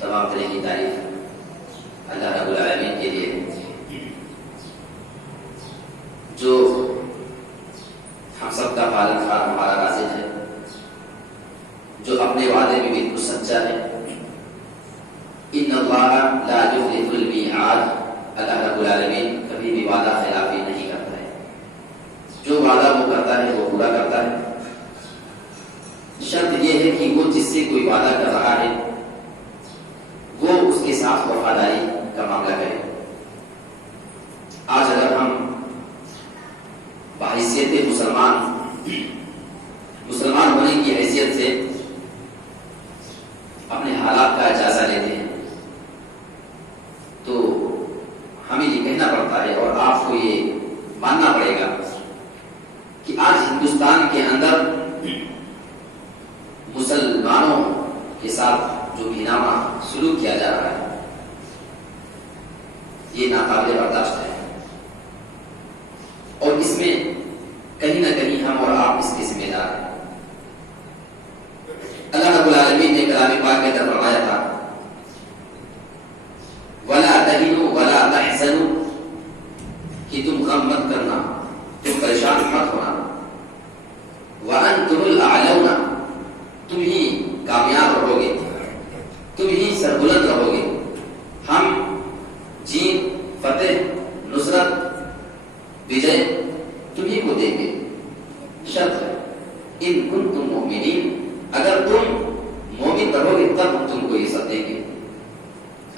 تمام طرح کی تعریف اللہ رب العالمین کے لیے جو ہم سب کا پالن ہار ہمارا رازق ہے، جو اپنے وعدے میں بالکل سچا ہے۔ ان اللہ لا یخلف المیعاد، اللہ رب العالمین کبھی بھی وعدہ خلافی نہیں کرتا ہے، جو وعدہ وہ کرتا ہے وہ پورا کرتا ہے۔ شرط یہ ہے کہ وہ جس سے کوئی وعدہ کر رہا ہے وہ اس کے ساتھ وفاداری کا معاملہ کرے۔ آج اگر ہم بحیثیت مسلمان ہونے کی حیثیت سے اپنے حالات کا جائزہ لیتے ہیں تو ہمیں یہ کہنا پڑتا ہے اور آپ کو یہ ماننا پڑے گا کہ آج ہندوستان کے اندر مسلمانوں کے ساتھ جو گھناوا سلوک کیا جا رہا ہے یہ ناقابل برداشت ہے، اور اس میں کہیں نہ کہیں ہم اور آپ اس کے ذمہ دار ہیں۔ اللہ رب العالمین نے کلام پاک کے اندر فرمایا تھا وَلَا تَهِنُوا وَلَا تَحْزَنُوا، کہ تم غم مت کرنا، تم پریشان مت ہونا، وَأَنْتُمُ الْأَعْلَوْنَ، تم ہی کامیاب رہو گے، تم ہی سربلند رہو گے، ہم جیت، فتح، نصرت، وجے تم ہی کو دیں گے۔ شرط ہے ان کنتم مؤمنین، اگر تم مومن رہو گے تب ہم تم کو یہ سب دیں گے۔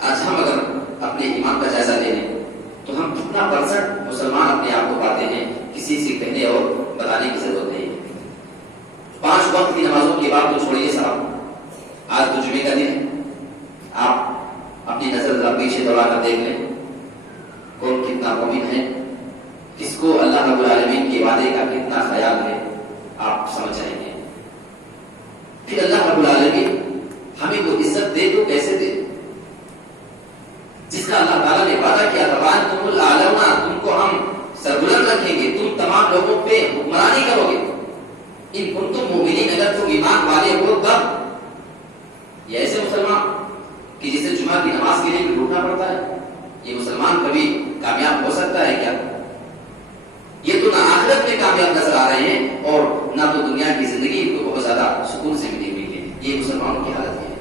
آج ہم اگر اپنے ایمان کا جائزہ لے لیں تو ہم کتنا % مسلمان اپنے آپ کو پاتے ہیں، کسی سے کہنے اور بتانے کی ضرورت نہیں ہے۔ 5 وقت کی نمازوں کی بات تو چھوڑیے صاحب، آج تو جمعے کا دن ہے، آپ اپنی نظر ذرا پیچھے دوڑا کر دیکھ لیں کون کتنا مومن ہے، کس کو اللہ رب العالمین کے وعدے کا کتنا خیال ہے، آپ سمجھ جائیں گے۔ پھر اللہ رب العالمین ہمیں کو عزت دے تو کیسے دے، جس کا اللہ تعالیٰ نے وعدہ کیا تھا وَأَنْتُمُ الْأَعْلَوْنَ، تم کو ہم سربلند رکھیں گے، تم تمام لوگوں پہ حکمرانی کرو گے۔ ان کنتم مومنین، اگر تم ایمان والے ہو تب۔ یہ ایسے مسلمان کہ جسے جمعہ کی نماز کے لیے بھی اٹھنا پڑتا ہے، یہ مسلمان کبھی کامیاب ہو سکتا ہے کیا؟ یہ تو نہ آخرت میں کامیاب نظر آ رہے ہیں اور نہ تو دنیا کی زندگی ان کو بہت زیادہ سکون سے ملی ہوئی ہے۔ یہ مسلمانوں کی حالت ہے۔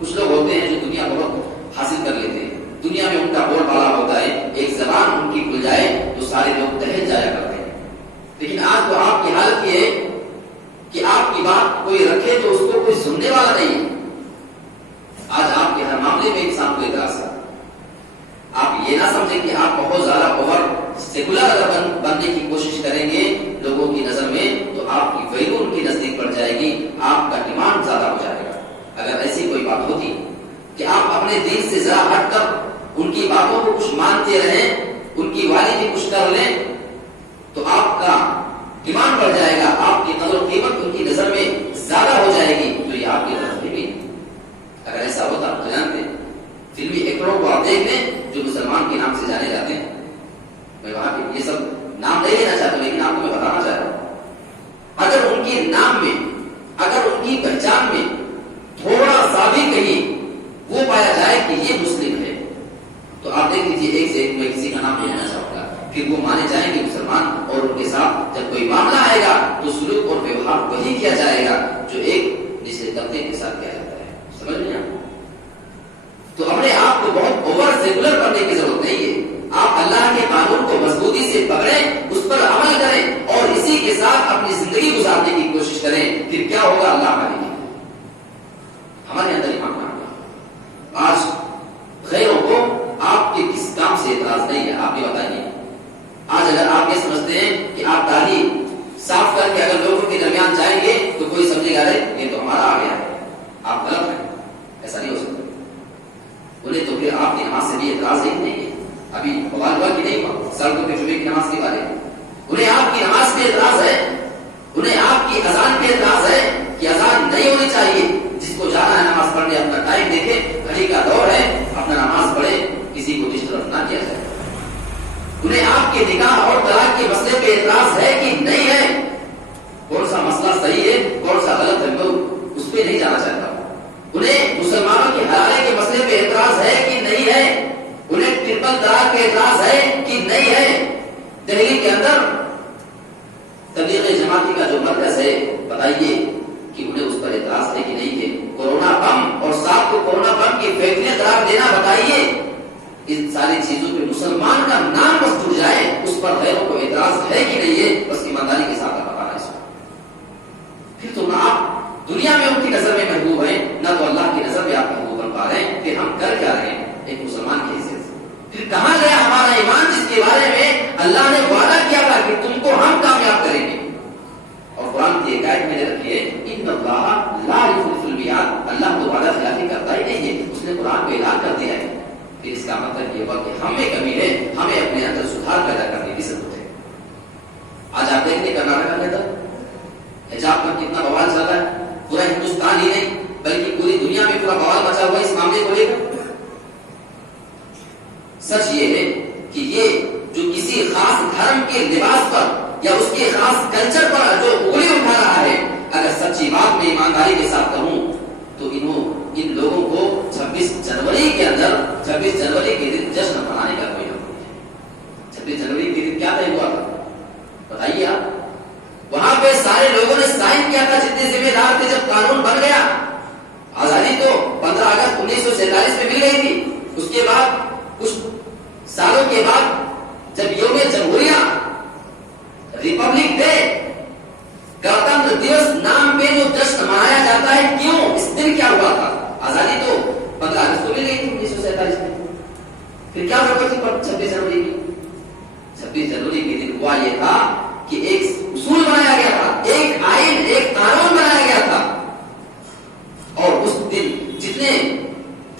کچھ لوگ ہوتے ہیں جو دنیا بہت حاصل کر لیتے ہیں، دنیا میں ان کا بول بالا ہوتا ہے، ایک زبان ان کی کھل جائے تو سارے لوگ دہل جایا کرتے ہیں۔ لیکن آج تو آپ کی حالت یہ ہے کہ آپ کی بات کوئی رکھے تو اس کو کوئی سننے والا نہیں ہے۔ آج آپ کے ہر معاملے میں انسان کو اعتراض ہے۔ آپ یہ نہ سمجھیں کہ آپ بہت زیادہ اوور سیکولر بننے کی کوشش کریں گے لوگوں کی نظر میں تو آپ کی ویلو ان کی نزدیک بڑھ جائے گی، آپ کا ڈیمانڈ زیادہ ہو جائے گا۔ اگر ایسی کوئی بات ہوتی کہ آپ اپنے دین سے ذرا ہٹ کر ان کی باتوں کو کچھ مانتے رہیں، ان کی والی بھی کچھ کر لیں تو آپ کا ڈیمانڈ بڑھ جائے گا، آپ کی قدر و قیمت ان کی نظر میں زیادہ ہو جائے گی، تو یہ آپ کی طرف بھی۔ اگر ایسا ہوتا تو جانتے فلمی ایکٹروں کو آپ دیکھ لیں جو مسلمان کے نام سے جانے جاتے ہیں، میں وہاں کے یہ سب نام نہیں لینا چاہتا لیکن آپ کو میں بتانا چاہتا ہوں، اگر ان کے نام میں، اگر ان کی پہچان میں تھوڑا سا بھی کہیں وہ پایا جائے کہ یہ مسلم ہے تو آپ دیکھ لیجیے ایک سے ایک میں کسی کا نام نہیں لینا چاہوں گا، پھر وہ مانے جائیں گے مسلمان، اور ان کے ساتھ جب کوئی معاملہ آئے گا تو سلوک اور ویوہار وہی کیا جائے گا جو ایک نچلے طبقے کے ساتھ کیا جاتا ہے۔ سمجھ لیں آپ؟ تو اپنے آپ کو بہت اوور سیکولر کرنے کی ضرورت نہیں ہے، آپ اللہ کے قانون کو مضبوطی سے پکڑیں، اس پر عمل کریں اور اسی کے ساتھ اپنی زندگی گزارنے کی کوشش کریں، پھر کیا ہوگا اللہ کا نہیں۔ ہمارے اندر ایمان ہوگا۔ آج غیروں کو آپ کے کس کام سے اعتراض نہیں ہے، آپ یہ بتائیے۔ آج اگر آپ یہ سمجھتے ہیں کہ آپ داڑھی صاف کر کے اگر لوگوں کے درمیان جائیں گے تو کوئی سمجھے گا رہے یہ تو ہمارا آ گیا ہے، آپ غلط ہیں، ایسا نہیں ہو سکتا۔ انہیں تو پھر آپ کی نماز سے بھی اعتراض نہیں ہے، ابھی بوال ہوا کہ نہیں ہوا سڑکوں پہ جمعے کی نماز کے بارے میں، انہیں آپ کی نماز پہ اعتراض ہے، انہیں آپ کی اذان پہ اعتراض ہے کہ اذان نہیں ہونی چاہیے، جس کو جانا ہے نماز پڑھنے اپنا ٹائم دیکھے، گھڑی کا دور ہے، اپنا نماز پڑھے، کسی کو ڈسٹرب نہ کیا جائے۔ انہیں آپ کے نکاح اور طلاق کے مسئلے پہ اعتراض ہے کہ نہیں ہے، کون سا مسئلہ صحیح ہے کون سا غلط ہے، میں اس پہ نہیں جانا چاہتا۔ انہیں مسلمانوں کے حلالے کے مکمل طلاق کے اعتراض ہے کہ نہیں ہے؟ دہلی کے اندر تبلیغ جماعتی کا جو مرکز ہے، بتائیے کہ انہیں اس پر اعتراض ہے کہ نہیں ہے؟ کورونا بم اور ساتھ کو کورونا بم کی فیکٹریاں قرار دینا، بتائیے ان ساری چیزوں پہ مسلمان کا نام بس جڑ جائے، اس پر غیروں کو اعتراض ہے کہ نہیں ہے؟ بس ایمانداری کے ساتھ بتانا اس کو. پھر تو نہ آپ دنیا میں ان کی نظر میں محبوب ہیں، نہ تو اللہ کی نظر میں آپ محبوب بن پا رہے ہیں. پھر ہم کر کیا رہے ہیں ایک مسلمان کی حیثیت سے؟ پھر کہاں گیا ہمارا ایمان جس کے بارے میں اللہ نے وعدہ کیا تھا کہ تم کو ہم کامیاب کریں گے؟ اور قرآن کی ایک آیت میں نے رکھی ہے، ان اللہ لا یخلف المیعاد، اللہ تو وعدہ خلافی کرتا ہی نہیں ہے. اس نے قرآن کو اعلان کر دیا ہے. پھر اس کا مطلب یہ ہوا کہ ہم میں کمی ہے، ہمیں اپنے اندر سدھار پیدا کرنے کی ضرورت ہے. آج آپ دیکھیں کرناٹک کے اندر حجاب پر کتنا بوال چل رہا ہے. پورا ہندوستان ہی نہیں بلکہ پوری دنیا میں پورا بوال مچا ہوا ہے اس معاملے کو لے کر. سچ یہ ہے کہ یہ جو کسی خاص دھرم کے لباس پر یا اس کے خاص کلچر پر جو انگلی اٹھا رہا ہے، اگر سچی بات میں ایمانداری کے ساتھ کہوں تو ان لوگوں کو 26 جنوری کے اندر 26 جنوری کے دن جشن منانے کا کوئی حق نہیں ہے. 26 جنوری کے دن کیا طے ہوا تھا بتائیے آپ؟ وہاں پہ سارے لوگوں نے سائن کیا تھا جتنے ذمہ دار تھے. جب قانون بن گیا، آزادی تو 15 اگست 1947 میں مل گئی تھی. اس کے بعد کچھ سالوں کے بعد جب یوم جمہوریہ، ریپبلک ڈے، گنتنتر دیوس نام پہ جو جشن منایا جاتا ہے، کیوں؟ اس دن کیا ہوا تھا؟ آزادی تو 15 اگست کو مل گئی تھی 1947 میں. پھر کیا ضرورت تھی 26 جنوری کی؟ 26 جنوری کے دن ہوا یہ تھا کہ ایک اصول بنایا گیا تھا، ایک آئین، ایک قانون بنایا گیا تھا. اور اس دن جتنے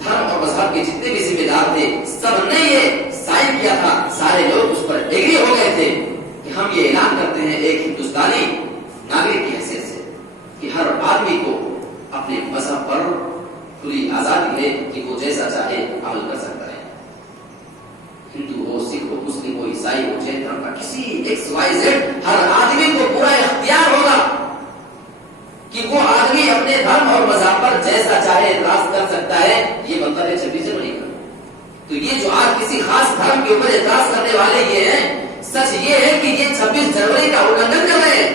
دھرم اور مذہب کے جتنے بھی ذمہ دار تھے، سب نے یہ سائن کیا تھا. سارے لوگ اس پر ایگری ہو گئے تھے کہ ہم یہ اعلان کرتے ہیں ایک ہندوستانی ناگرک کی حیثیت سے کہ ہر آدمی کو اپنے مذہب پر کھلی آزادی ہے کہ وہ جیسا چاہے عمل کر سکتا ہے. ہندو ہو، سکھ ہو، مسلم ہو، عیسائی ہو، جین دھرم کا کسی ایکس وائی زیڈ، ہر آدمی کو پورا اختیار ہوگا کہ وہ آدمی اپنے دھرم اور مذہب پر جیسا چاہے اعتراض کر سکتا ہے. یہ بنتا ہے 26 جنوری کا. تو یہ جو آج کسی خاص دھرم کے اوپر اعتراض کرنے والے یہ ہیں، سچ یہ ہے کہ یہ 26 جنوری کا النگن کر رہے ہیں.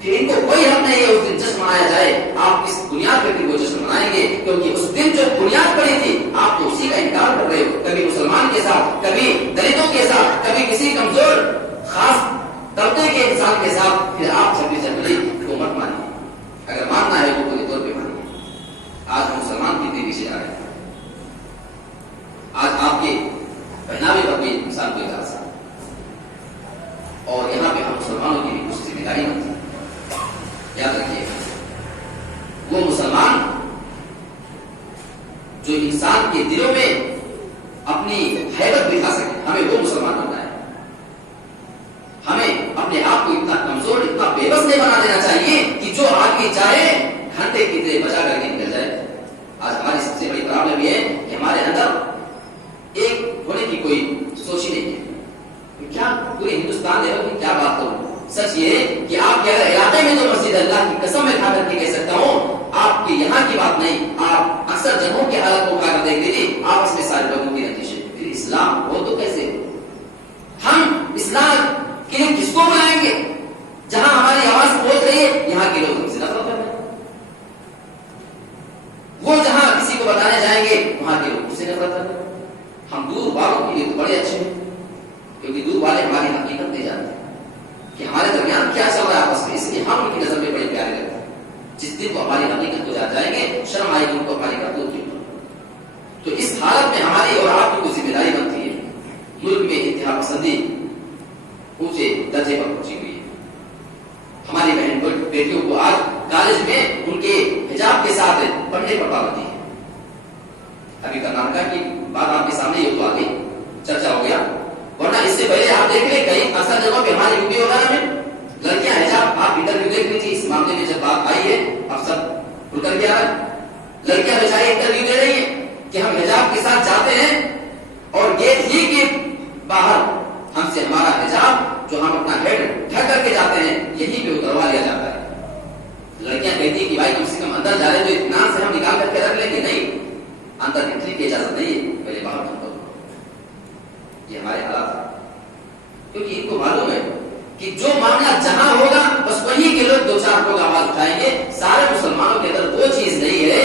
پھر ان کو کوئی حق نہیں ہے اس دن جشن منایا جائے. آپ کس بنیاد پہ وہ جشن منائیں گے؟ کیونکہ اس دن جو بنیاد پڑی تھی آپ تو اسی کا انکار کر رہے ہو. کبھی مسلمان کے ساتھ، کبھی دلتوں کے ساتھ، کبھی کسی کمزور خاص طبقے کے انسان کے ساتھ. پھر آپ 26 جنوری کو مت مانیے. اگر ماننا ہے تو پوری طور پہ مانیے. آج ہم مسلمان کتنے پیچھے جا رہے ہیں. آج آپ کے پہناوے پر بھی انسان کو اعتراض ہے، اور یہاں پہ ہم مسلمانوں کی بھی کچھ ذمہ داری بنتی ہے. یاد رکھیے، وہ مسلمان جو انسان کے دلوں میں اپنی ہیبت دکھا سکے، ہمیں وہ مسلمان بننا ہے. ہمیں اپنے آپ کو اتنا کمزور، اتنا بے بس نہیں بنا دینا چاہیے کہ جو آدمی چاہے گھنٹے کی دیر بچا کر کے نکل جائے. آج ہماری سب سے بڑی پرابلم یہ ہے کہ ہمارے اندر ایک ہونے کی کوئی سوچ ہی نہیں ہے. کیا پورے ہندوستان میں کی کیا بات کروں؟ سچ یہ ہے کہ آپ کے اگر علاقے میں جو مسجد اللہ کی قسم میں کھا کر کے کہہ سکتا ہوں، آپ کے یہاں کی بات نہیں، آپ اکثر جگہوں کی حالت کو کھا کر دیکھ لیجیے، آپس میں سارے لوگوں کی رنجش ہے. پھر اسلام ہو تو کیسے؟ ہم اسلام کے لیے کس کو بلائیں گے؟ جہاں ہماری آواز پہنچ رہی ہے یہاں کے لوگ ہم سے نفرت کر رہے ہیں. وہ جہاں کسی کو بتانے جائیں گے وہاں کے لوگ اس سے نفرت کر رہے ہیں. ہم دور والوں کے لیے تو بڑے اچھے ہیں، کیونکہ دور والے ہماری حقیقت نہیں جانتے کہ ہمارے درمیان کیا چل رہا ہے آپس میں، اس لیے ہم ان کی نظر میں بڑے پیارے لگتے ہیں. جس دن وہ ہماری حقیقت کو جان جائیں گے، شرم آئے گی ان کو ہماری کرتوت کی. تو اس حالت میں ہماری اور آپ کی کوئی ذمہ داری بنتی ہے. ملک میں انتہا پسندی اونچے درجے پر پہنچی ہوئی ہے. ہماری بہن بیٹیوں کو آج کالج میں ان کے حجاب کے ساتھ پڑھنے پر پابندی ہے. ابھی کرناٹک کی بات آپ کے سامنے یہ تو آ گئی، چرچا ہو گیا، ورنہ اس سے پہلے آپ دیکھ لیں کئی اکثر جگہوں پہ ہماری یوپی وغیرہ میں لڑکیاں حجاب، آپ انٹرویو دیکھ لیجیے اس معاملے میں جب بات آئی ہے اب سب کھل کر کے آ رہا ہے. لڑکیاں بیچاری انٹرویو دے رہی ہیں کہ ہم حجاب کے ساتھ جاتے ہیں اور گیٹ ہی کے باہر ہم سے ہمارا حجاب جو ہم اپنا ہیڈ ڈھک کر کے جاتے ہیں یہیں پہ اتروا لیا جاتا ہے. لڑکیاں کہتی ہیں کہ بھائی کم سے کم اندر جا رہے تو اطمینان سے ہم نکال کر کے رکھ لیں گے. نہیں، اندر انٹری کی اجازت نہیں ہے، پہلے باہر ڈھک دو. یہ ہمارے حالات ہیں، کیونکہ ان کو معلوم ہے کہ جو معاملہ جہاں ہوگا بس وہیں کے لوگ 2-4 لوگ آواز اٹھائیں گے. سارے مسلمانوں کے اندر وہ چیز نہیں ہے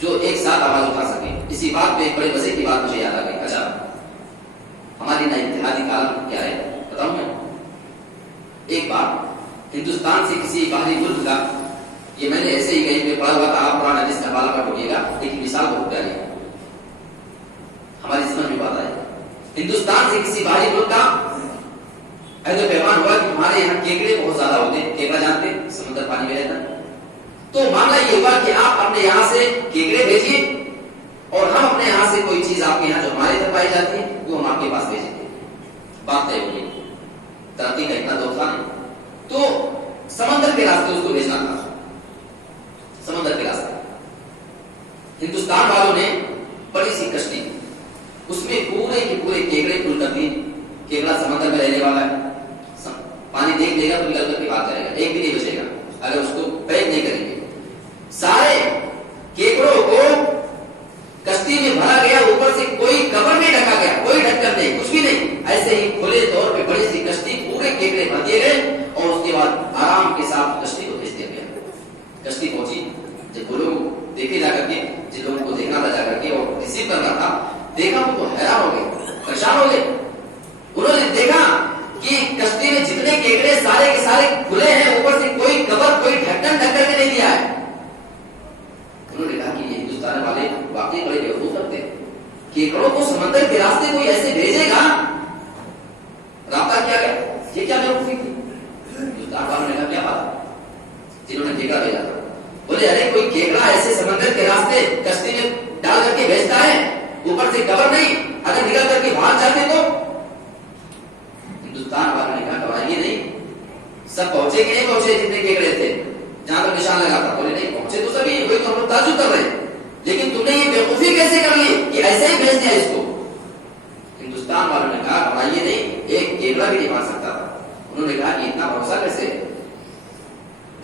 جو ایک ساتھ آواز اٹھا سکے. اسی بات پہ ایک بڑے مزے کی بات مجھے یاد آ گئی. اچھا ہماری نا اتحادی کالم کیا ہے بتاؤں میں. ایک بار ہندوستان سے کسی باہری ملک کا، یہ میں نے ایسے ہی کہیں پہ پڑھا ہوا تھا، آپ قرآن حدیث کا بالا کا ٹوکیے گا، لیکن مثال بہت پیاری ہے، ہماری سمجھ میں بات آئی. ہندوستان سے کسی باہری ملک کا ایسا پیغام ہوا کہ ہمارے یہاں کیکڑے بہت زیادہ ہوتے ہیں. کیکڑا جانتے ہیں سمندر پانی میں رہتا ہے. تو معاملہ یہ ہوا کہ آپ اپنے یہاں سے کیکڑے بھیجیے اور ہم اپنے یہاں سے کوئی چیز آپ کے یہاں جو ہمارے ادھر پائی جاتی ہے وہ ہم آپ کے پاس بھیجیں گے. بات طے ہوئی. ترقی کا اتنا دور تھا نہیں، تو سمندر کے راستے اس کو بھیجنا تھا. سمندر کے راستے ہندوستان والوں نے بڑی سی کشتی، اس میں پورے کے پورے کیکڑے کھل کر دیے. کیکڑا سمندر میں رہنے والا ہے، پانی دیکھ لے گا تو نکل کر کے بات جائے گا، ایک بھی نہیں بچے گا اگر اس کو پیک نہیں کریں گے. سارے کیکڑوں کو کشتی میں بھرا گیا، اوپر سے کوئی کور نہیں ڈھکا گیا، کوئی ڈھکن نہیں، کچھ بھی نہیں، ایسے ہی کھلے طور پہ بڑی سی کشتی، پورے کیکڑے بھر دیے گئے اور اس کے بعد آرام کے ساتھ کشتی کو بھیج دیا گیا. کشتی پہنچی، جب وہ لوگ دیکھے جا کر کے، جن لوگوں کو دیکھنا تھا جا کر کے اور ریسیو کرنا تھا، دیکھا وہ تو حیران ہو گئے، پریشان ہو گئے. انہوں نے دیکھا کہ کشتی میں جتنے کیکڑے سارے کے سارے کھلے ہیں، اوپر سے کوئی کور کوئی ڈھکن ڈھک کر کے نہیں دیا ہے. انہوں نے کہا کہ یہ ہندوستان والے واقعی بڑے بیوقوف لگتے ہیں. کیکڑوں کو سمندر کے راستے کوئی ایسے بھیجے گا؟ رابطہ کیا گیا، یہ کیا بیوقوفی تھی. ہندوستان والوں نے کہا کیا بات، جنہوں نے کیکڑا بھیجا تھا بولے ارے کوئی کیکڑا ایسے سمندر کے راستے کشتی میں ڈال کر کے بھیجتا ہے، اوپر سے کور نہیں، اگر نکل کر کے باہر جاتے تو. ہندوستان والوں نے کہا گھبرائیے نہیں، سب پہنچے کہ نہیں پہنچے جتنے کیکڑے تھے جہاں پر نشان لگا تھا. بولے نہیں پہنچے تو سبھی، وہی تو ہم لوگ تعجب کر رہے ہیں، لیکن تم نے یہ بیوقوفی کیسے کر لی کہ ایسے ہی بھیج دیا اس کو. ہندوستان والوں نے کہا گھبرائیے نہیں، ایک کیکڑا بھی نہیں مار سکتا تھا. انہوں نے کہا کہ اتنا بھروسہ کیسے.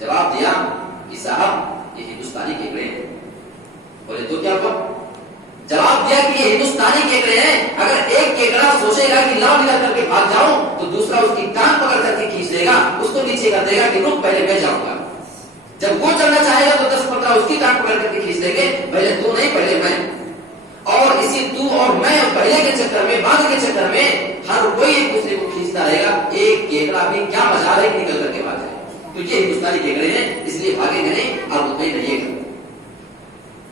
جواب دیا کہ صاحب یہ ہندوستانی کیکڑے ہیں. بولے تو کیا ہوا. جواب دیا کہ یہ ہندوستانی کیکڑے ہیں، اگر ایک کیکڑا سوچے گا کہ لاؤ نکل کر کے بھاگ جاؤں تو دوسرا اس کی ٹانگ پکڑ کر کے کھینچ لے گا، اس کو نیچے کر دے گا کہ رک پہلے میں جاؤں گا. جب وہ چلنا چاہے گا تو 10-15 اس کی ٹانگ پکڑ کر کے کھینچ لیں گے، پہلے تو نہیں پہلے میں. اور اسی تو اور میں پہلے کے چکر میں، بعد کے چکر میں ہر کوئی ایک دوسرے کو کھینچتا رہے گا. ایک کیکڑا بھی کیا مزہ ہے کہ نکل کر کے بھاگ جائے. تو یہ ہندوستانی کیکڑے ہیں، اس لیے بھاگے گا نہیں، آپ اتنے ہی رہیے گا.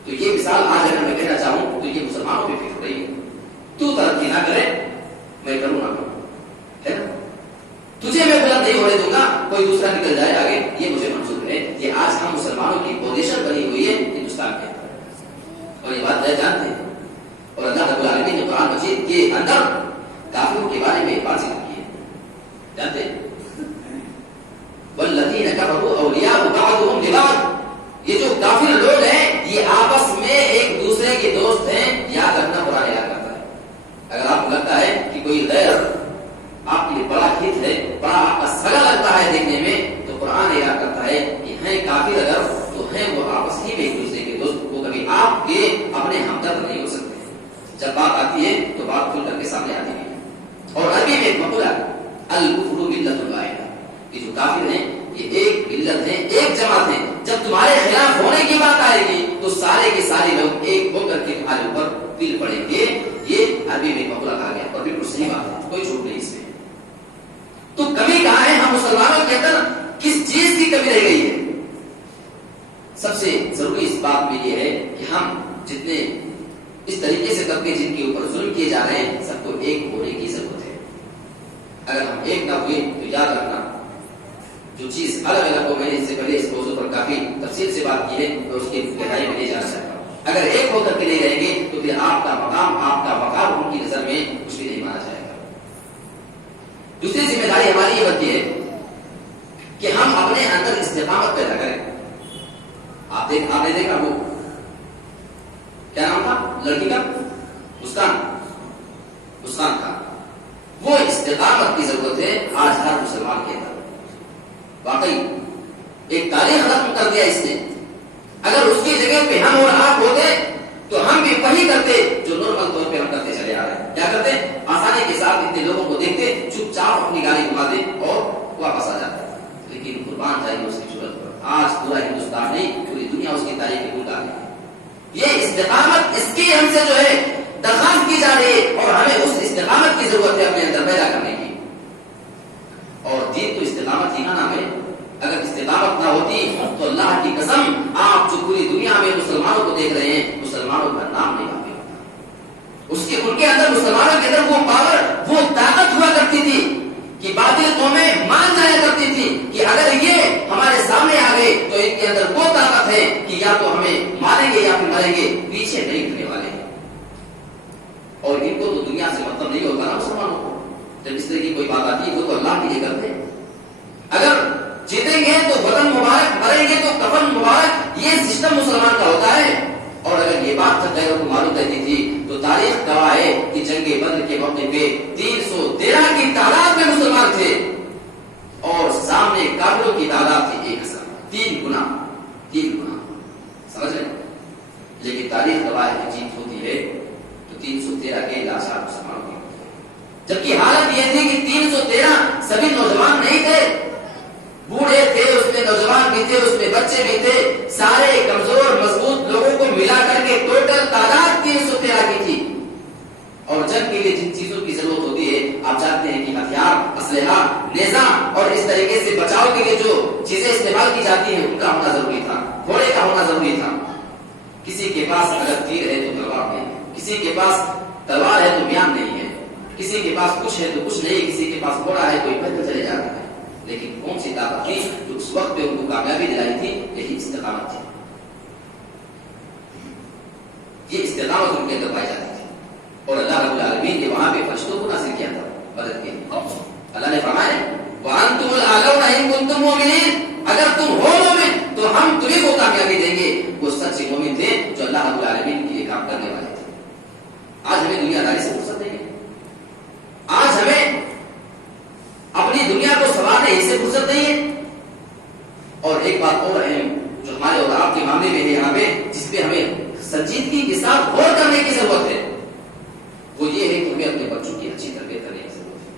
تو یہ مثال آج اگر میں کہنا چاہوں تو یہ مسلمانوں پہ فٹ ہو رہی ہے. تو ترقی نہ کرے، میں کروں نہ کروں، ہے نا. تجھے میں بلند نہیں ہونے دوں گا، کوئی دوسرا نکل جائے آگے، یہ مجھے منظور ہے. یہ آج ہم مسلمانوں کی پوزیشن بنی ہوئی ہے ہندوستان کے اندر، اور یہ بات ہے جانتے ہیں. اور اللہ رب العالمین نے قرآن مجید کے اندر کافروں کے بارے میں بات ذکر کی ہے، جانتے ہیں. والذین کفروا اولیاء بعضهم لبعض، یہ جو کافر لوگ ہیں یہ آپس میں ایک دوسرے کے دوست ہیں. یاد رکھنا قرآن یاد کرتا ہے. اگر آپ کو لگتا ہے کہ کوئی غیر آپ کے لیے بڑا ہت ہے، بڑا آپ کا سگا لگتا ہے دیکھنے میں، تو قرآن یاد کرتا ہے کہ ہیں کافر اگر تو ہیں وہ آپس ہی میں ایک دوسرے کے دوست، وہ کبھی آپ کے اپنے ہمدرد نہیں ہو سکتے. جب بات آتی ہے تو بات کھل کر کے سامنے آتی ہے. اور عربی میں ایک مقولہ الکفر ملت واحدہ، یہ جو کافر ہیں یہ ایک ملت ہیں، ایک جماعت ہیں. جب تمہارے خلاف ہونے کی بات آئے گی تو سارے کے سارے لوگ ایک ہو کر کے تمہارے اوپر پل پڑیں گے. یہ عربی میں مقولہ کہا گیا اور بالکل صحیح بات ہے، کوئی جھوٹ نہیں اس میں. تو کمی کہاں ہے ہم مسلمانوں کے اندر، کس چیز کی کمی رہ گئی ہے؟ سب سے ضروری اس بات میں یہ ہے کہ ہم جتنے اس طریقے سے طبقے جن کے اوپر ظلم کیے جا رہے ہیں سب کو ایک ہونے کی ضرورت ہے. اگر ہم ایک نہ ہوئے تو یاد رکھنا جو چیز الگ الگ ہو، میں نے اس سے پہلے اس موضوع پر کافی تفصیل سے بات کی ہے تو اس کی گہرائی میں نہیں جانا چاہتا. اگر ایک ہو کر کے نہیں رہیں گے تو پھر آپ کا مقام، آپ کا وقار ان کی نظر میں کچھ بھی نہیں مانا جائے گا. دوسری ذمہ داری ہماری یہ بنتی ہے کہ ہم اپنے اندر استقامت پیدا کریں. آپ نے دیکھا وہ کیا نام تھا لڑکی کا، مسکان تھا. وہ استقامت کی ضرورت ہے آج ہر مسلمان کے اندر. واقعی ایک تاریخ ختم کر دیا اس نے. اگر اس کی جگہ پہ ہم اور آپ ہوتے تو ہم بھی وہی کرتے جو نارمل طور پہ ہم کرتے چلے آ رہے ہیں. کیا کرتے؟ آسانی کے ساتھ اتنے لوگوں کو دیکھتے چپ چاپ اپنی گاڑی گھما دے اور واپس آ جاتے. لیکن قربان جائیے اس کی صورت پر آج پورا ہندوستان نہیں پوری دنیا اس کی تاریخ بھول رہی ہے. یہ استقامت اس کی ہم سے جو ہے درخواست کی جا رہی ہے اور ہمیں اس استقامت کی ضرورت ہے اپنے اندر پیدا کرنے کی. اور دین تو استقامت ہی کا نام ہے. اگر استقامت نہ ہوتی تو اللہ کی قسم آپ جو پوری دنیا میں مسلمانوں کو دیکھ رہے ہیں مسلمانوں کا نام نہیں واقع ہوتا. اس کے ان کے اندر مسلمانوں کے اندر وہ پاور وہ طاقت ہوا کرتی تھی کہ باطل قومیں مان جایا کرتی تھی کہ اگر یہ ہمارے سامنے آ گئے تو ان کے اندر وہ طاقت ہے کہ یا تو ہمیں ماریں گے یا پھر مریں گے, پیچھے نہیں ہٹنے والے ہیں. اور ان کو تو دنیا سے مطلب نہیں ہوتا نا مسلمانوں کو. جب اس طرح کی کوئی بات آتی ہے وہ تو اللہ کے لیے کرتے ہیں. اگر جیتیں گے تو وطن مبارک, مریں گے تو کفن مبارک, یہ سسٹم مسلمان کا ہوتا ہے. اور اگر یہ بات جب غیروں کو معلوم رہتی تھی تو تاریخ گواہ ہے کہ جنگ بدر کے موقع پہ 313 کی تعداد میں مسلمان تھے اور سامنے کافروں کی تعداد تھی 1000, 3 گنا سمجھ رہے. لیکن تاریخ گواہ کی جیت ہوتی ہے تو 313 کے لاچار مسلمانوں کی ہوتی ہے. جبکہ حالت یہ تھی کہ 313 سبھی نوجوان نہیں تھے, بوڑھے تھے, اس میں نوجوان بھی تھے, اس میں بچے بھی تھے, سارے کمزور مضبوط لوگوں کو ملا کر کے ٹوٹل تعداد 313 کی تھی. اور جنگ کے لیے جن چیزوں کی ضرورت ہوتی ہے آپ جانتے ہیں کہ ہتھیار, اسلحہ, نیزہ اور اس طریقے سے بچاؤ کے لیے جو چیزیں استعمال کی جاتی ہیں ان کا ہونا ضروری تھا, گھوڑے کا ہونا ضروری تھا. کسی کے پاس اگر تیر ہے تو تلوار نہیں, کسی کے پاس تلوار ہے تو میان نہیں ہے, کسی کے پاس کچھ ہے تو کچھ نہیں, کسی کے پاس گھوڑا ہے کوئی پیدل چلے جاتا ہے. لیکن کون سی طاقت تھی جو اس وقت پہ ان کو کامیابی دلائی تھی؟ یہی استقامت تھی. یہ استقامت ان کے اندر پائی جاتی تھی. اور اللہ رب العالمین نے وہاں پہ فرشتوں کو نازل کیا تھا مدد کے لیے. اللہ نے فرمایا وَأَنْتُمُ الْأَعْلَوْنَ إِن كُنتُم مُؤْمِنِينَ, اگر تم ہو مومن تو ہم تمہیں کو کامیابی دیں گے. وہ سچے مومن تھے جو اللہ رب العالمین کے لیے کام کرنے والے تھے. آج ہمیں دنیا داری سے فرصت نہیں ہے. آج ہمیں اپنی دنیا کو سنوارنے ہی سے فرصت نہیں ہے. اور ایک بات اور اہم جو ہمارے اور آپ کے معاملے میں ہے یہاں پہ, جس پہ ہمیں سنجیدگی کے ساتھ غور کرنے کی ضرورت ہے, وہ یہ ہے کہ ہمیں اپنے بچوں کی اچھی تربیت کرنے کی ضرورت ہے.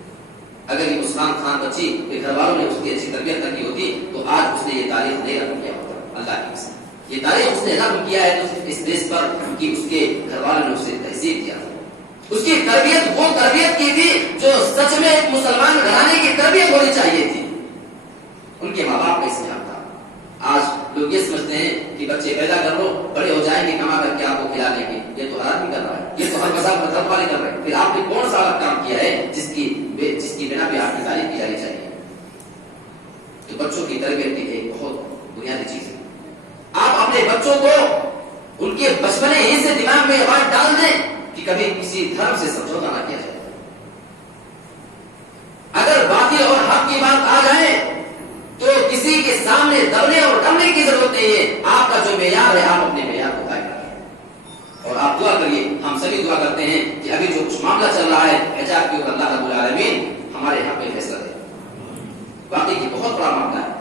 اگر یہ مسکان خان بچی کے گھر والوں نے اس کی اچھی تربیت نہ کی ہوتی تو آج اس نے یہ تاریخ نہیں رقم کیا ہوتا. اللہ کی قسم یہ تاریخ اس نے رقم کیا ہے تو صرف اس بیس پر کہ اس کے گھر والوں نے اسے تہذیب دیا تھا. اس کی تربیت وہ تربیت کی تھی جو سچ میں ایک مسلمان گھرانے کی تربیت ہونی چاہیے تھی. ان کے ماں باپ کا اسلام تھا. آج لوگ یہ سمجھتے ہیں کہ بچے پیدا کر لو, بڑے ہو جائیں گے, کما کر کے آپ کو کھلا لیں گے. یہ تو ہر آدمی کر رہا ہے, یہ تو ہر مذہب مطلب والے کر رہے ہیں. پھر آپ نے کون سا کام کیا ہے جس کی بنا پہ آپ کی تعریف کی جانی چاہیے؟ تو بچوں کی تربیت کی ایک بہت بنیادی چیز ہے. آپ اپنے بچوں کو ان کے بچپنے ہی سے دماغ میں بات ڈال دیں کہ کبھی کسی دھرم سے سمجھوتا نہ کیا جائے. اگر باطل اور حق کی بات آ جائے تو کسی کے سامنے دبنے اور ڈمنے کی ضرورت نہیں ہے. آپ کا جو معیار ہے آپ اپنے معیار کو قائم رکھیں اور آپ دعا کریے. ہم سبھی دعا کرتے ہیں کہ ابھی جو کچھ معاملہ چل رہا ہے حجاب کے اوپر اللہ رب العالمین ہمارے حق میں فیصلہ دے. واقعی یہ بہت بڑا معاملہ ہے.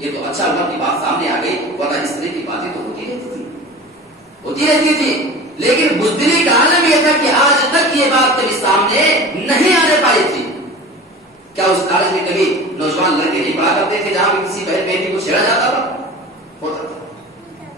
یہ تو اچھا ہوا کہ بات سامنے آ گئی, ورنہ اس طرح کی باتیں تو ہوتی رہتی تھی. لیکن بزدلی کا عالم یہ تھا کہ آج تک یہ بات کبھی سامنے نہیں آنے پائی تھی. کیا اس کالج میں کبھی نوجوان لڑکے نہیں پڑھا کرتے تھے جہاں بھی کسی بہن بیٹی کو چھیڑا جاتا تھا؟ ہوتا تھا.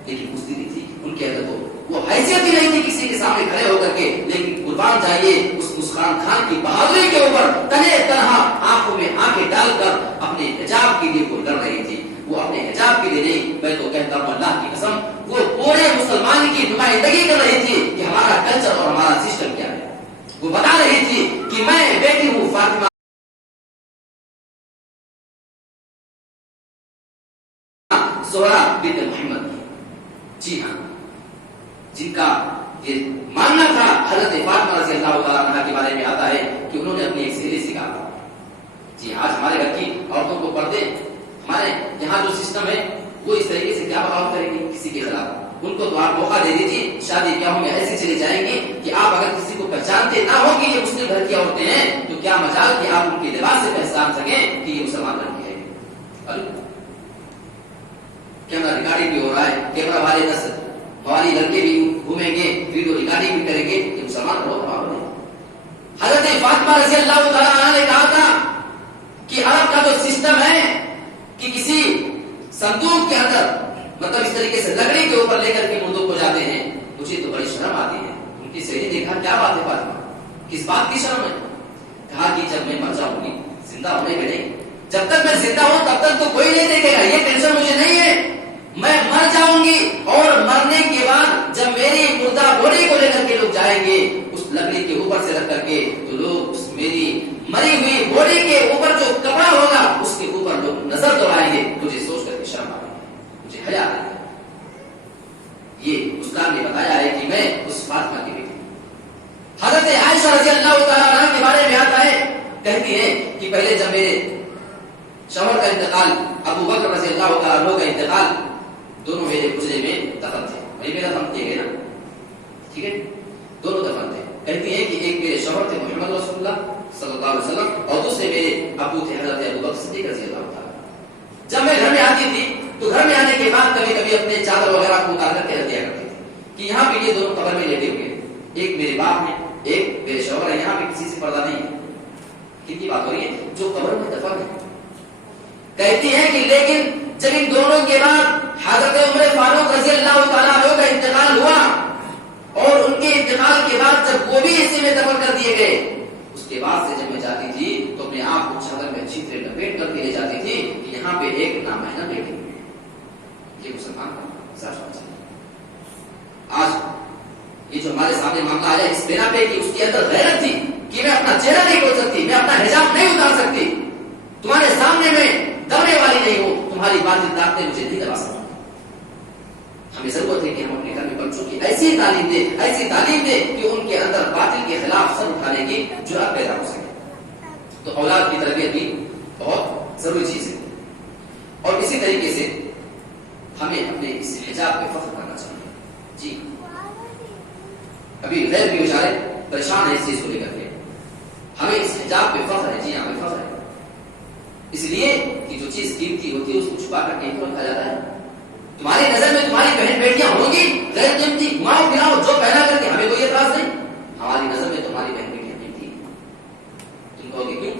لیکن بزدلی تھی ان کے اندر, تو وہ حیثیت ہی نہیں تھی کسی کے سامنے کھڑے ہو کر کے. لیکن قربان جائیے اس مسکان خان کی بہادری کے اوپر تنہے تنہا آنکھوں میں آنکھیں ڈال کر اپنے حجاب کے لیے وہ لڑ رہی تھی. وہ اپنے حجاب کے لیے نہیں, میں تو کہتا ہوں اللہ کی قسم, وہ پورے مسلمان کی نمائندگی کر رہی تھی کہ ہمارا کلچر اور ہمارا سسٹم کیا ہے. وہ بتا رہی تھی کہ میں بیٹی ہوں فاطمہ زہرا بنت محمد, جی ہاں, جن کا یہ ماننا تھا. حضرت فاطمہ رضی اللہ تعالیٰ عنہا کے بارے میں آتا ہے کہ انہوں نے اپنی ایک سہیلی سے کہا. جی آج ہمارے گھر کی عورتوں کو پردے, ہمارے یہاں جو سسٹم ہے وہ اس طریقے سے کیا بغاوت کریں گے کسی کے خلاف. ان کو تو آپ موقع دے دیجیے, شادی بیاہوں میں ایسے چلی جائیں گی کہ آپ اگر کسی کو پہچانتے نہ ہو کہ یہ مسلم گھر کی عورتیں ہیں تو کیا مجال کہ آپ ان کے لباس سے پہچان سکیں کہ یہ مسلمان لڑکی ہے. کیمرہ ریکارڈنگ بھی ہو رہا ہے, کیمرہ والے 10 ہماری لڑکے بھی گھومیں گے, شادی بھی کریں گے یہ مسلمان ہو نہیں. حضرت فاطمہ رضی اللہ تعالیٰ عنہ نے کہا تھا کہ عرب کا جو سسٹم ہے کہ کسی صندوق کے اندر مطلب اس طریقے سے لکڑی کے اوپر لے کر کے مردوں کو جاتے ہیں, مجھے تو بڑی شرم آتی ہے. ان کی سہیلی نے کہا کیا بات ہے فاطمہ, کس بات کی شرم ہے؟ کہا کہ جب میں مر جاؤں گی, زندہ ہونے میں نہیں, جب تک میں زندہ ہوں تب تک تو کوئی نہیں دیکھے گا, یہ ٹینشن مجھے نہیں ہے. میں مر جاؤں گی اور مرنے کے بعد جب میری مردہ بوڈی کو لے کر کے لوگ جائیں گے اس لکڑی کے اوپر سے رکھ کر کے, تو لوگ اس میری مری ہوئی بوڈی کے اوپر جو کپڑا ہوگا اس کے اوپر لوگ نظر دوڑائیں گے. مجھے سوچ کر کے شرم آ رہی ہے, مجھے حیا آ رہی ہے. یہ اسلام نے بتایا ہے کہ میں اس فاطمہ کی بیٹی. حضرت عائشہ رضی اللہ تعالیٰ عنہ کے بارے میں آتا ہے, کہتی ہیں کہ پہلے جب میرے شوہر کا انتقال, ابو بکر رضی اللہ تعالیٰ عنہ کا انتقال, دونوں میرے حجرے میں دفن تھے. وہی میرا دفن کیے گئے نا, ٹھیک ہے, دونوں دفن تھے. کہتی ہیں کہ ایک میرے شوہر تھے محمد رسول اللہ صلی اللہ علیہ وسلم, اور دوسرے میرے ابو تھے حضرت ابو بکر صدیق رضی اللہ تعالیٰ. جب میں گھر میں آتی تھی تو گھر میں آنے کے بعد کبھی کبھی اپنے چادر وغیرہ کو اتار کر کے رکھ دیا کرتی تھی کہ یہاں پہ یہ دونوں قبر میں لیٹے ہوئے, ایک میرے باپ ہیں ایک میرے شوہر ہے, یہاں پہ کسی سے پردہ نہیں ہے. کتنی بات ہو رہی ہے, جو قبر میں دفن ہے. کہتی ہیں کہ لیکن جب ان دونوں کے بعد حضرت عمر فاروق رضی اللہ تعالیٰ عنہ کا انتقال ہوا, اور ان کے انتقال کے بعد جب وہ بھی اسی میں دفن کر دیے گئے, اس کے بعد سے جب میں جاتی تھی تو اپنے آپ کو چادر میں اچھی طرح لپیٹ کر کے لے جاتی تھی کہ یہاں پہ ایک نامحرم بیٹی. یہ مسلمان کا سچ ہے. آج یہ جو ہمارے سامنے معاملہ آیا اس بنا پہ کہ اس کے اندر غیرت تھی کہ میں اپنا چہرہ نہیں کھول سکتی, میں اپنا حجاب نہیں اتار سکتی, تمہارے سامنے میں دبنے والی نہیں ہوں, تمہاری باطل طاقتیں مجھے نہیں دبا سکتی. ہمیں ضرورت ہے کہ ہم اپنے گھر میں بچوں کی ایسی تعلیم دیں کہ ان کے اندر باطل کے خلاف سر اٹھانے کی جرأت پیدا ہو سکے. تو اولاد کی تربیت بھی بہت ضروری چیز ہے. اور اسی طریقے سے ہمیں اپنے اس حجاب پہ فخر کرنا چاہیے. جی ابھی غیر بھی بیچارے پریشان ہیں اس چیز کو لے کر کے, ہمیں اس حجاب پہ فخر ہے. جی ہاں ہمیں فخر ہے, اس لیے کہ جو چیز قیمتی ہوتی ہے اس کو چھپا کر کے رکھا جاتا ہے. تمہاری نظر میں تمہاری بہن بیٹیاں ہوں گی غیر قیمتی, گھماؤ پھراؤ جو پہنا کر کے, ہمیں کوئی اعتراض نہیں. ہماری نظر میں تمہاری بہن بیٹیاں قیمتی. تم کہو گے کیوں؟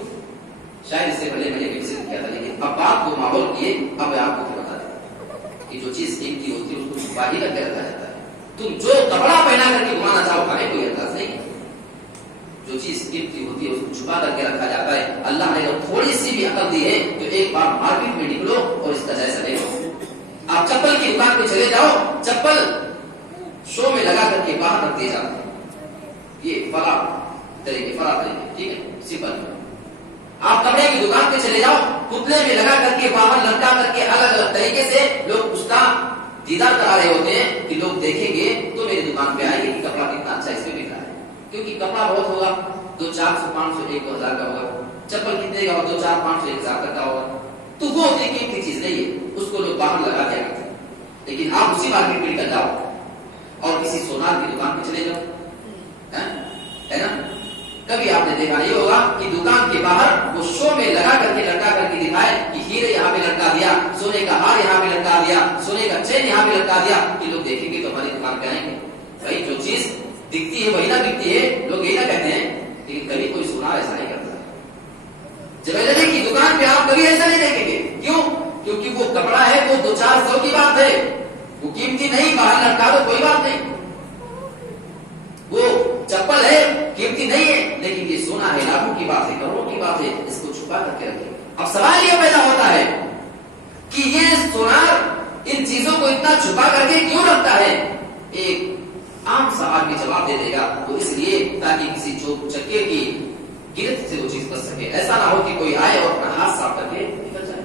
شاید اس سے پہلے میں نے بھی ذکر کیا تھا, لیکن اب آپ کو ماحول کیے, اب میں آپ کو بتا دیں کہ جو چیز قیمتی ہوتی ہے اس کو چھپا ہی کر کے رکھا جاتا ہے. تم جو کپڑا پہنا کر کے گھمانا چاہو, ہمیں کوئی اعتراض نہیں. جو چیز قیمتی ہوتی ہے اس کو چھپا کر کے رکھا جاتا ہے. اللہ نے اگر تھوڑی سی بھی عقل دی ہے تو ایک بار مارکیٹ میں نکلو اور اس کا جائزہ لے لو. آپ چپل کی دکان پہ چلے جاؤ, چپل شو میں لگا کر کے باہر رکھ دیے جاتے ہیں, یہ فلا طریقے, ٹھیک ہے, سمپل. آپ کپڑے کی دکان پہ چلے جاؤ, پتلے میں لگا کر کے باہر لٹکا کر کے الگ الگ طریقے سے لوگ اس کا دیدار کرا رہے ہوتے ہیں کہ لوگ دیکھیں گے تو میری دکان پہ آئیں گے کہ کپڑا کتنا اچھا اس میں بک رہا ہے. کیونکہ کپڑا بہت ہوگا, 200 400 500 1 2000 کا ہوگا, چپل کتنے کا ہوگا 2 4 500 1 1000 کا ہوگا, تو وہ اتنی قیمتی چیز نہیں ہے, اس کو لوگ باہر لگا دیا کرتے ہیں. لیکن آپ اسی مارکیٹ میں نکل جاؤ اور کسی سونار کی دکان پہ چلے جاؤ, ہے نا, کبھی آپ نے دیکھا نہیں ہوگا کہ دکان کے باہر وہ شو میں لگا کر کے لٹکا کر کے دکھائے کہ ہیرے یہاں پہ لٹکا دیا, سونے کا ہار یہاں پہ لٹکا دیا, سونے کا چین یہاں پہ لٹکا دیا, کہ لوگ دیکھیں گے تو ہماری دکان پہ آئیں گے. بھائی جو چیز دکھتی ہے وہی نہ بکتی ہے, لوگ یہی نہ کہتے ہیں, لیکن کبھی کوئی سونار ایسا نہیں کرتا. جویلری کی دکان پہ آپ کبھی ایسا نہیں دیکھیں گے. کیوں؟ کیونکہ وہ کپڑا ہے وہ 200-400 کی بات ہے, وہ قیمتی نہیں, باہر لٹکا دو کوئی بات نہیں. وہ چپل ہے قیمتی نہیں ہے, لیکن یہ سونا ہے, لاکھوں کی بات ہے, کروڑوں کی بات ہے, اس کو چھپا کر کے رکھیں. اب سوال یہ پیدا ہوتا ہے کہ یہ سونار ان چیزوں کو اتنا چھپا کر کے کیوں رکھتا ہے؟ ایک عام سا آدمی جواب دے دے گا, وہ اس لیے تاکہ کسی چوک چکے کی گرفت سے وہ چیز بچ سکے. ایسا نہ ہو کہ کوئی آئے اور اپنا ہاتھ صاف کر کے نکل جائے.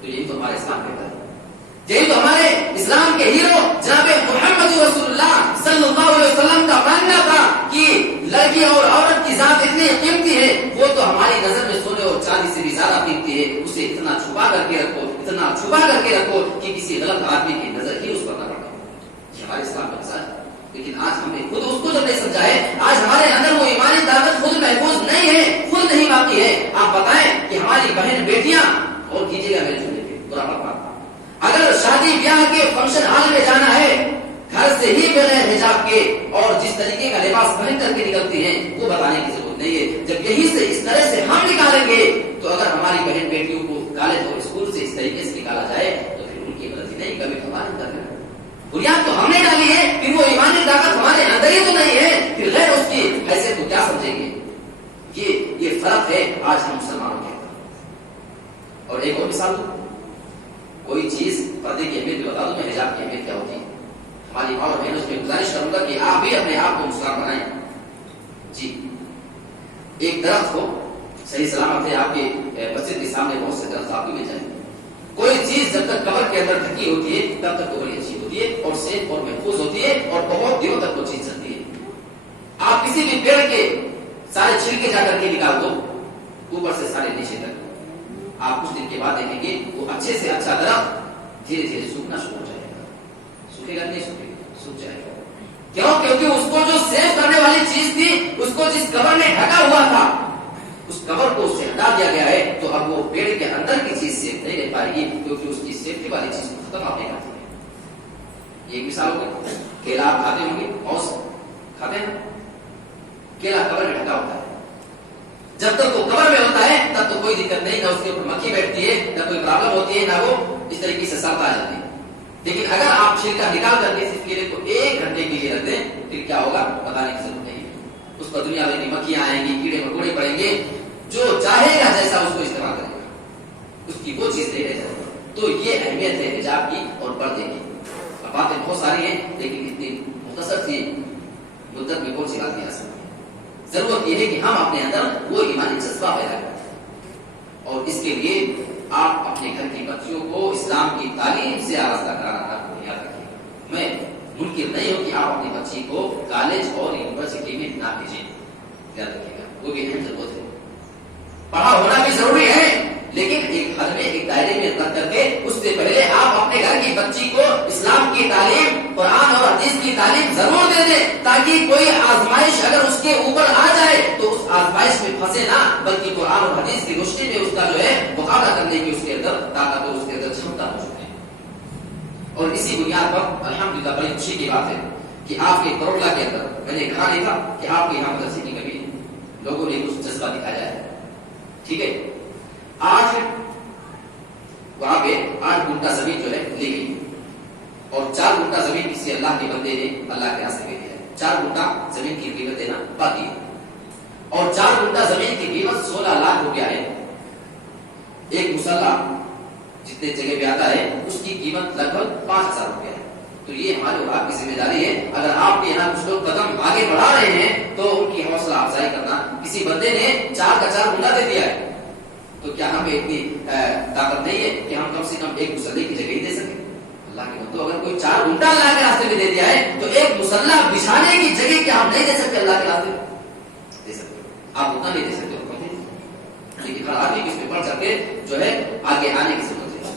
تو یہی تو ہمارے اسلام کہتا ہے, یہی تو ہمارے اسلام کے ہیرو جناب محمد رسول اللہ صلی اللہ علیہ وسلم کا ماننا تھا کہ لڑکی اور عورت کی ذات اتنی قیمتی ہے, وہ تو ہماری نظر میں سونے اور چاندی سے بھی زیادہ قیمتی ہے. اسے اتنا چھپا کر کے رکھو, اتنا چھپا کر کے رکھو کہ کسی غلط آدمی کی نظر ہی اس پر نہ پڑے. یہ ہمارے اسلام کا مسئلہ ہے. لیکن آج ہمیں خود اس کو جب نہیں سمجھا ہے, آج ہمارے اندر وہ ایمانی طاقت خود محفوظ نہیں ہے, خود نہیں باقی ہے. آپ بتائیں کہ ہماری بہن بیٹیاں, اور کیجیے گا میرے سننے کے برا بات, اگر شادی بیاہ کے فنکشن ہال میں جانا ہے گھر سے ہی بغیر حجاب کے اور جس طریقے کا لباس پہن کر کے نکلتی ہیں وہ بتانے کی ضرورت نہیں ہے. جب یہی سے اس طرح سے ہم نکالیں گے تو اگر ہماری بہن بیٹیوں کو کالج اور اسکول سے اس طریقے سے نکالا جائے تو پھر ان کی غلطی نہیں, کبھی ہمارے اندر ہے. بنیاد تو ہم نے ڈالی ہے, پھر وہ ایمانی طاقت ہمارے اندر ہی تو نہیں ہے, پھر غیر اس کی حیثیت کو کیا سمجھیں گے؟ یہ فرق ہے آج ہم مسلمانوں کے. اور ایک اور مثال دوں, کوئی چیز پردے کی اہمیت بتا دوں میں, حجاب کی اہمیت کیا ہوتی ہے. ہماری ماں اور بہنوں سے گزارش کروں گا کہ آپ بھی اپنے آپ کو مسلمان بنائیں. جی, ایک درخت ہو صحیح سلامت ہے, آپ کے مسجد کے سامنے بہت سے درخت آپ کو مل جائیں. کوئی چیز جب تک قبر کے اندر ڈھکی ہوتی ہے تب تک تو بڑی اچھی ہوتی ہے اور سیف اور محفوظ ہوتی ہے اور بہت دنوں تک وہ چیز چلتی ہے. آپ کسی بھی پیڑ کے سارے چھلکے جا کر کے نکال دو اوپر سے سارے نیچے تک, آپ کچھ دن کے بعد دیکھیں گے وہ اچھے سے اچھا درخت دھیرے دھیرے سوکھنا شروع ہو جائے گا. سوکھے گا نہیں سوکھے گا, سوکھ جائے گا. کیوں؟ کیونکہ اس کو جو سیف کرنے والی چیز تھی, اس کو جس قبر میں ڈھکا ہوا تھا, اس قبر کو اس سے ہٹا دیا گیا ہے, تو اب وہ پیڑ کے اندر کی چیز سیف نہیں رہ پائے گی کیونکہ اس کی سیفٹی والی چیز کو ختم آپ نے کر دی ہے. یہ مثال ہو گئی. کیلا آپ کھاتے ہوں گے, موز کھاتے ہیں, کیلا قبر میں ڈھکا ہوتا ہے. جب تک وہ قبر میں ہوتا ہے تب تو کوئی دقت نہیں, نہ اس کے اوپر مکھی بیٹھتی ہے, نہ کوئی پرابلم ہوتی ہے, نہ وہ اس طریقے سے سرد آ جاتی ہے. لیکن اگر آپ چھلکا نکال کر کے صرف کیلے کو 1 گھنٹے کے لیے رکھ دیں پھر کیا ہوگا بتانے کی ضرورت نہیں ہے. اس پر دنیا بھر کی مکھیاں آئیں گی, کیڑے مکوڑے پڑیں گے, جو چاہے گا جیسا اس کو استعمال کرے گا, اس کی وہ چیز نہیں رہ جائے گی. تو یہ اہمیت ہے حجاب کی اور پردے کی. اب باتیں بہت ساری ہیں لیکن اتنی مختصر سی مدت میں کون سی بات نہیں آ سکتی. ضرورت یہ ہے کہ ہم اپنے اندر وہ ایمانی جذبہ پیدا کریں اور اس کے لیے آپ اپنے گھر کی بچیوں کو اسلام کی تعلیم سے آراستہ کرانا یاد رکھیے. میں منکر نہیں ہوں کہ آپ اپنی بچی کو کالج اور یونیورسٹی میں نہ بھیجیں, یاد رکھیے گا وہ بھی اہم ضرورت ہے. پڑھا ہونا بھی ضروری ہے لیکن ایک حد میں, ایک دائرے میں رکھ کر کے اس سے پہلے آپ اپنے گھر کی بچی کو اسلام کی تعلیم, قرآن اور حدیث کی تعلیم ضرور دے دیں تاکہ کوئی آزمائش اگر اس کے اوپر آ جائے تو اس آزمائش میں پھنسے نہ, بلکہ قرآن اور حدیث کی روشنی میں اس کا جو ہے مقابلہ کرنے کی اس کے اندر طاقت اور اس کے اندر چھمتا ہو چکے. اور اسی بنیاد پر الحمدللہ بڑی خوشی کی بات ہے کہ آپ کے کروڑلا کے اندر میں نے کہا نہیں تھا کہ آپ کے یہاں مدرسے کی کبھی لوگوں نے کچھ جذبہ دکھایا ہے. ٹھیک ہے, آج وہاں پہ 8 گنٹا زمین جو ہے لی گئی اور 4 گنٹا زمین کسی اللہ کے بندے نے اللہ کے راستے میں دیا ہے. 4 گنٹا زمین کی قیمت دینا باقی ہے اور 4 گنٹا زمین کی قیمت 16 لاکھ روپیہ ہے. ایک مسلح جتنے جگہ پہ آتا ہے اس کی قیمت لگ بھگ 5000 روپیہ ہے. تو یہ ہمارے اور آپ کی ذمہ داری ہے. اگر آپ کے یہاں کچھ لوگ قدم آگے بڑھا رہے ہیں تو ان کی حوصلہ افزائی کرنا. کسی بندے نے 4 کا 4 گنٹا دے دیا ہے تو کیا ہمیں اتنی طاقت نہیں ہے کہ ہم کم سے کم ایک مسلح کی جگہ ہی دے سکیں؟ اللہ کے بندو, اگر کوئی 4 گنٹا اللہ کے راستے میں دے دیا ہے تو ایک مسلح بچھانے کی جگہ کیا ہم نہیں دے سکتے؟ اللہ کے راستے میں دے سکتے. آپ اتنا نہیں دے سکتے لیکن ہر آدمی اس میں پڑھ کر کے جو ہے آگے آنے کی ضرورت ہے.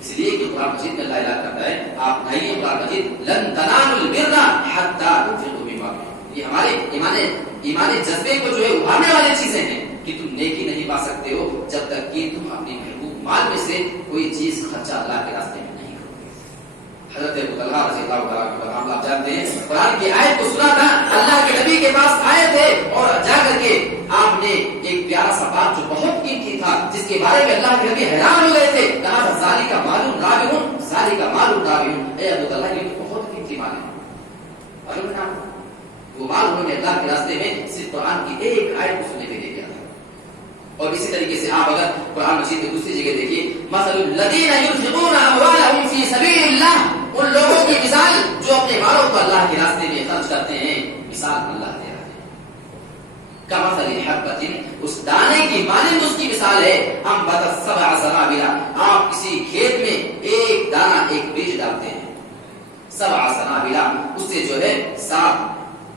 اس لیے کہ قرآن مجید میں اللہ اعلان کرتا ہے, آپ نہیں قرآن مجید لن تنالوا البر حتى تنفقوا مما تحبون. یہ ہمارے ایمان جذبے کو جو ہے ابھارنے والی چیزیں ہیں کہ تم نیکی نہیں پا سکتے ہو جب تک کہ تم اپنی محبوب مال میں سے کوئی چیز خرچہ اللہ کے راستے میں نہیں کرو گے. حضرت ابو طلحہ رضی اللہ تعالیٰ عنہ آپ جانتے ہیں قرآن کی آیت کو سنا تھا, اللہ کے نبی کے پاس آئے تھے اور جا کر کے آپ نے ایک پیارا سا بات جو بہت قیمتی تھا جس کے بارے میں اللہ کے نبی حیران ہو گئے تھے, کہا تھا ذالک مال رابح, ذالک مال رابح. اے ابو طلحہ یہ تو بہت قیمتی مال ہے. معلوم ہے نا وہ مال انہوں نے اللہ کے راستے میں صرف قرآن کی ایک آیت کو سننے کے لیے دیا تھا. اور اسی طریقے سے آپ اگر قرآن مجید میں دوسری جگہ دیکھیے, مثل الذین ينفقون اموالهم فی سبیل اللہ, ان لوگوں کی مثال جو اپنے مالوں کو اللہ کے راستے میں خرچ کرتے ہیں, مثال اللہ دے رہا ہے کمثل حبۃ, اس دانے کی مانند اس کی مثال ہے انبتت 7 سنابل, آپ کسی کھیت میں ایک دانہ ایک بیج ڈالتے ہیں, 7 سنابل اس سے جو ہے 7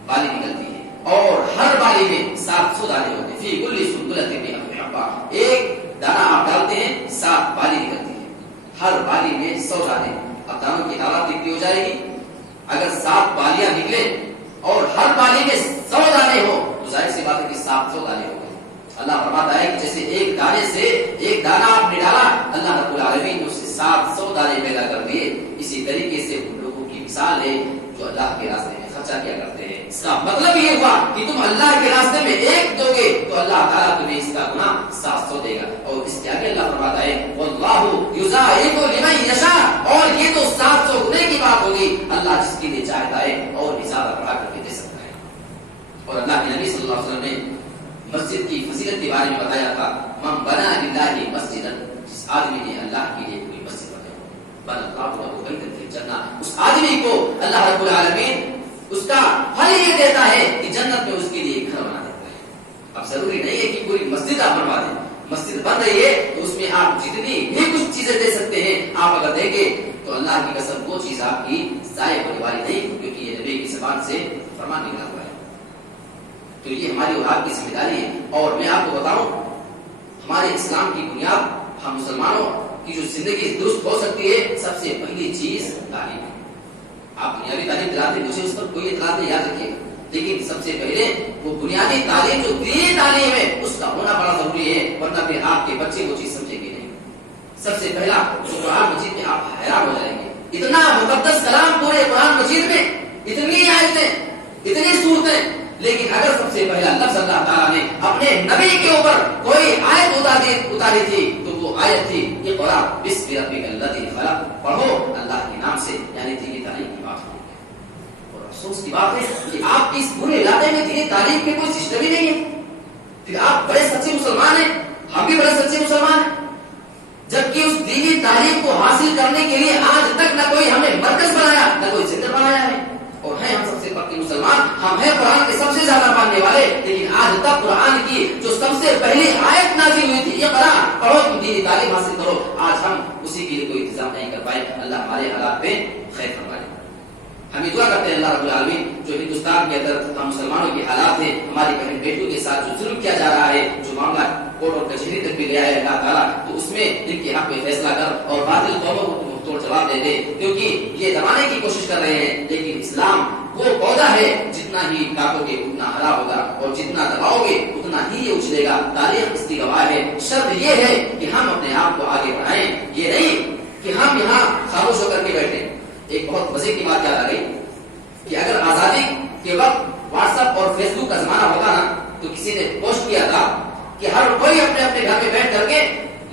بالی نکلتی ہے اور ہر بالی میں 700 دانے ہوتے ہیں. فی کل سنبلۃ مئۃ حبۃ, ایک دانہ آپ ڈالتے ہیں 7 بالی نکلتی ہے, ہر بالی میں 100 دانے. اب دانوں کی تعداد کتنی ہو جائے گی؟ اگر 7 بالیاں نکلے اور ہر بالی میں 100 دانے ہو تو ظاہر سی بات ہے کہ 700 دانے ہو گئے. اللہ فرماتا ہے کہ جیسے ایک دانے سے ایک دانہ آپ نے ڈالا, اللہ رب العالمین نے اس سے 700 دانے پیدا کر دیے. اسی طریقے سے ان لوگوں کی مثال ہے جو اللہ کے راستے میں خرچہ کیا کرتے ہیں اس کا مطلب یہ ہوا کہ تم اللہ کے راستے میں ایک دو گے تو اللہ تعالیٰ تمہیں اس کا گناہ 700 دے گا. اور اس کے آگے اللہ فرماتا ہے واللہ یضاعف لمن یشاء، اور یہ تو 700 گنے کی بات ہوگی، اللہ جس کے لیے چاہتا ہے اور بھی زیادہ بڑھا کر کے دے سکتا ہے. اور اللہ کے نبی صلی اللہ علیہ وسلم نے مسجد کی فضیلت کے بارے میں بتایا تھا من بنا للہ مسجدا، جس آدمی نے اللہ کے لیے کوئی مسجد بنا اللہ له بیتا فی الجنہ، اس آدمی کو اللہ رب العالمین اس کا پھل یہ دیتا ہے کہ جنت میں اس کے لیے ایک گھر بنا دیتا ہے. اب ضروری نہیں ہے کہ پوری مسجد آپ بنوا دیں، مسجد بن رہی ہے تو اس میں آپ جتنی بھی کچھ چیزیں دے سکتے ہیں آپ اگر دیں گے تو اللہ کی قسم وہ چیز آپ کی ضائع ہونے والی نہیں، کیونکہ یہ نبی کی زبان سے فرمان نکلا ہوا ہے. تو یہ ہماری اور آپ کی ذمہ داری ہے. اور میں آپ کو بتاؤں ہمارے اسلام کی بنیاد، ہم مسلمانوں کی جو زندگی درست ہو سکتی ہے، سب سے پہلی چیز تعلیم ہے. آپ دنیاوی تعلیم دلاتے مجھے اس پر کوئی اعتراض نہیں، یاد رکھیے، لیکن سب سے پہلے وہ بنیادی تعلیم جو دینی تعلیم ہے اس کا ہونا بڑا ضروری ہے، ورنہ پھر آپ کے بچے وہ چیز سمجھیں گے نہیں. سب سے پہلا جو قرآن مجید میں آپ حیران ہو جائیں گے، اتنا مقدس کلام پورے قرآن مجید میں، اتنی آیتیں، اتنی صورتیں، لیکن اگر سب سے پہلا لفظ اللہ تعالیٰ نے اپنے نبی کے اوپر کوئی آیت اتاری تھی تو وہ آیت تھی اقرأ باسم ربک الذی خلق، پڑھو اللہ کے نام سے، یعنی دینی تعلیم کی بات ہوئی. اور افسوس کی بات ہے کہ آپ کے اس پورے علاقے میں دینی تعلیم کے کوئی سسٹم ہی نہیں ہے. پھر آپ بڑے سچے مسلمان ہیں، ہم بھی بڑے سچے مسلمان ہیں، جبکہ اس دینی تعلیم کو حاصل کرنے کے لیے آج تک نہ کوئی ہمیں مرکز بنایا نہ کوئی سینٹر بنایا ہے. اور ہیں ہم سب سے پکے مسلمان، ہم ہیں قرآن کے سب سے زیادہ ماننے والے، لیکن آج تک قرآن کی جو سب سے پہلی آیت نازل ہوئی تھی یہ قرآن پڑھو تم دینی تعلیم حاصل کرو، آج ہم اسی کے لیے کوئی انتظام نہیں کر پائے. اللہ ہمارے حالات پہ خیر فرمائے. ہم یہ دعا کرتے ہیں اللہ رب العالمین جو ہندوستان کے اندر ہم مسلمانوں کے حالات ہیں، ہماری بہن بیٹیوں کے ساتھ جو ظلم کیا جا رہا ہے، جو معاملہ کورٹ اور کچہری تک بھی لے آئے اللہ تعالیٰ، تو اس میں ان کے حق میں فیصلہ کر اور باطل قوموں کو توڑ جواب دے دے، کیونکہ یہ دبانے کی کوشش کر رہے ہیں. لیکن اسلام وہ پودا ہے جتنا ہی کاٹو گے اتنا ہرا ہوگا، اور جتنا دباؤ گے اتنا ہی یہ اچھلے گا. تاریخ اس کی گواہ ہے. شرط یہ ہے کہ ہم اپنے آپ کو آگے بڑھائیں، یہ نہیں کہ ہم یہاں خاموش ہو کر کے بیٹھے. ایک بہت مزے کی بات یاد آ گئی کہ اگر آزادی کے وقت واٹس ایپ اور فیس بک کا زمانہ ہوتا نا تو کسی نے پوسٹ کیا تھا کہ ہر کوئی اپنے اپنے گھر میں بیٹھ کر کے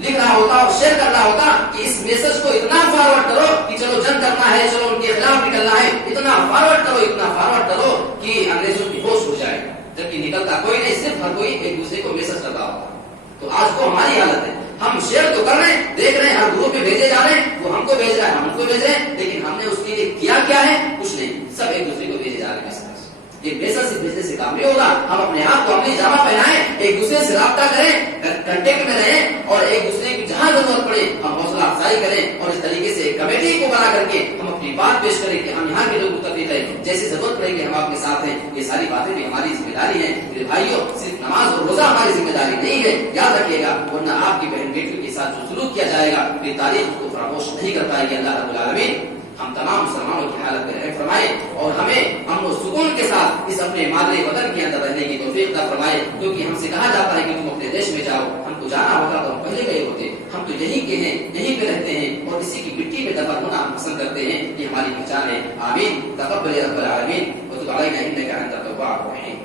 لکھ رہا ہوتا اور شیئر کر رہا ہوتا کہ اس میسج کو اتنا فارورڈ کرو کہ چلو جنگ کرنا ہے، چلو ان کے خلاف نکلنا ہے، اتنا فارورڈ کرو کہ انگریزوں کی ہوش ہو جائے. جبکہ نکلتا کوئی نہیں، صرف ہر کوئی ایک دوسرے کو میسج کر رہا ہوتا. تو آج کو ہماری حالت ہے، ہم شیئر تو کر رہے ہیں، دیکھ رہے ہیں ہر گروپ میں بھیجے جا رہے ہیں، وہ ہم کو بھیج رہا ہے ہم ان کو بھیج رہے ہیں، لیکن ہم نے اس کے لیے کیا ہے؟ کچھ نہیں. سب ایک دوسرے کو بھیجے جا رہے ہیں. یہ میسج سے بھیجنے سے کام نہیں ہوگا. ہم اپنے آپ کو اپنی جامع پہنائیں، ایک دوسرے سے رابطہ کریں، کنٹیکٹ میں رہیں، اور ایک دوسرے کی جہاں ضرورت پڑے ہم حوصلہ افزائی کریں، اور اس طریقے سے کمیٹی کو بنا کر کے ہم اپنی بات پیش کریں کہ ہم یہاں کے لوگ متفق ہیں، جیسی ضرورت پڑے گی ہم آپ کے ساتھ ہیں. یہ ساری باتیں بھی ہماری ذمہ داری ہیں. میرے بھائیوں، صرف نماز اور روزہ ہماری ذمہ داری نہیں ہے، یاد رکھیے گا، ورنہ آپ کی بہن بیٹیوں کے ساتھ جو سلوک کیا جائے گا یہ تاریخ کو فراموش نہیں کر پائے گی. اللہ رب العالمین ہم تمام مسلمانوں کی حالت میں رحم فرمائے اور ہمیں امن و سکون کے ساتھ اس اپنے مادری وطن کے اندر رہنے کی توفیق عطا فرمائے. کیونکہ ہم سے کہا جاتا ہے کہ تم اپنے دیش میں جاؤ، ہم کو جانا ہوتا تو ہم پہلے گئے ہوتے. ہم تو یہیں کے ہیں، یہیں پہ رہتے ہیں اور اسی کی مٹی میں دفن ہونا ہم پسند کرتے ہیں. یہ ہماری پہچان ہے. آمین. تقبل رب العالمین وتب علینا انک انت التواب الرحیم.